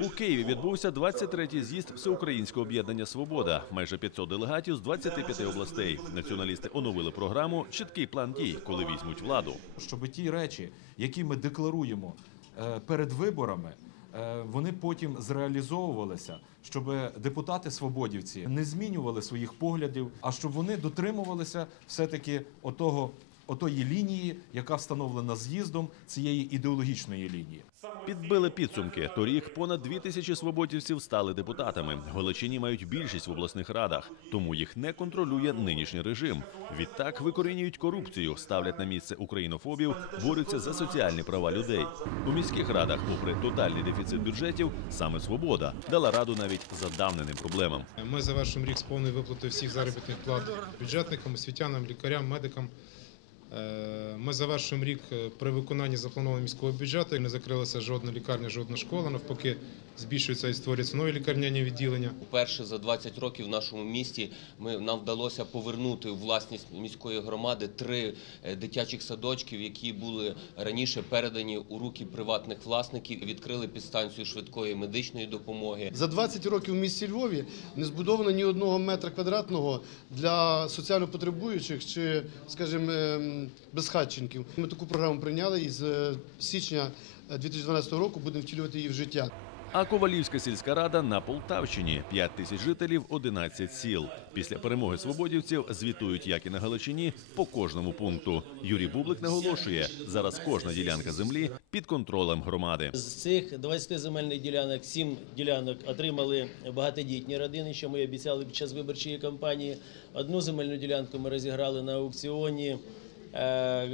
У Києві відбувся 23-й з'їзд Всеукраїнського об'єднання Свобода. Майже 500 делегатів з 25 областей. Націоналісти оновили програму. Чіткий план дій, коли візьмуть владу. щоб ті речі, які ми декларуємо е, перед виборами, е, вони потім зреалізовувалися, щоб депутати свободівці не змінювали своїх поглядів, а щоб вони дотримувалися все-таки отого. Отої лінії, яка встановлена з'їздом цієї ідеологічної лінії. Підбили підсумки. Торік понад дві тисячі свободівців стали депутатами. Галичині мають більшість в обласних радах, тому їх не контролює нинішній режим. Відтак викорінюють корупцію, ставлять на місце українофобів, борються за соціальні права людей. У міських радах, попри тотальний дефіцит бюджетів, саме свобода дала раду навіть задавненим проблемам. Ми завершимо рік з повною виплатою всіх заробітних плат бюджетникам, освітянам, лікарям, медикам. Е, Ми завершуємо рік е, при виконанні запланованого міського бюджету. Не закрилася жодна лікарня, жодна школа. Навпаки, збільшуються і створюються нові лікарняні відділення. Уперше за 20 років в нашому місті ми нам вдалося повернути у власність міської громади три е, дитячих садочків, які були раніше передані у руки приватних власників. Відкрили підстанцію швидкої медичної допомоги. За 20 років в місті Львові не збудовано ні одного метра квадратного для соціально потребуючих чи, скажімо, ем, безхатченків. Ми таку програму прийняли і з е, січня е, 2012 року будемо втілювати її в життя. А Ковалівська сільська рада на Полтавщині 5 тисяч жителів, 11 сіл. Після перемоги свободівців звітують, як і на Галичині, по кожному пункту. Юрій Бублик наголошує, зараз кожна ділянка землі під контролем громади. З цих 20 земельних ділянок 7 ділянок отримали багатодітні родини, що ми обіцяли під час виборчої кампанії. Одну земельну ділянку ми розіграли на аукціоні. Е,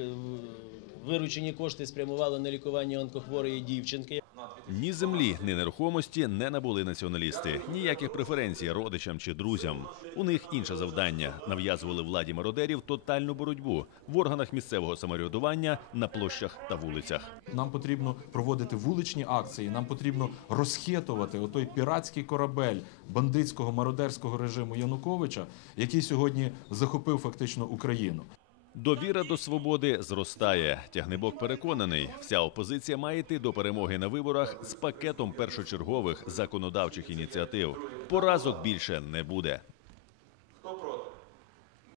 Виручені кошти спрямували на лікування онкохворої дівчинки. Ні землі, ні нерухомості не набули націоналісти. Ніяких преференцій родичам чи друзям. У них інше завдання нав'язували владі мародерів тотальну боротьбу в органах місцевого самоврядування на площах та вулицях. Нам потрібно проводити вуличні акції. Нам потрібно розхитувати отой піратський корабель бандитського мародерського режиму Януковича, який сьогодні захопив фактично Україну. Довіра до свободи зростає. Тягнебок переконаний, вся опозиція має йти до перемоги на виборах з пакетом першочергових законодавчих ініціатив. Поразок більше не буде.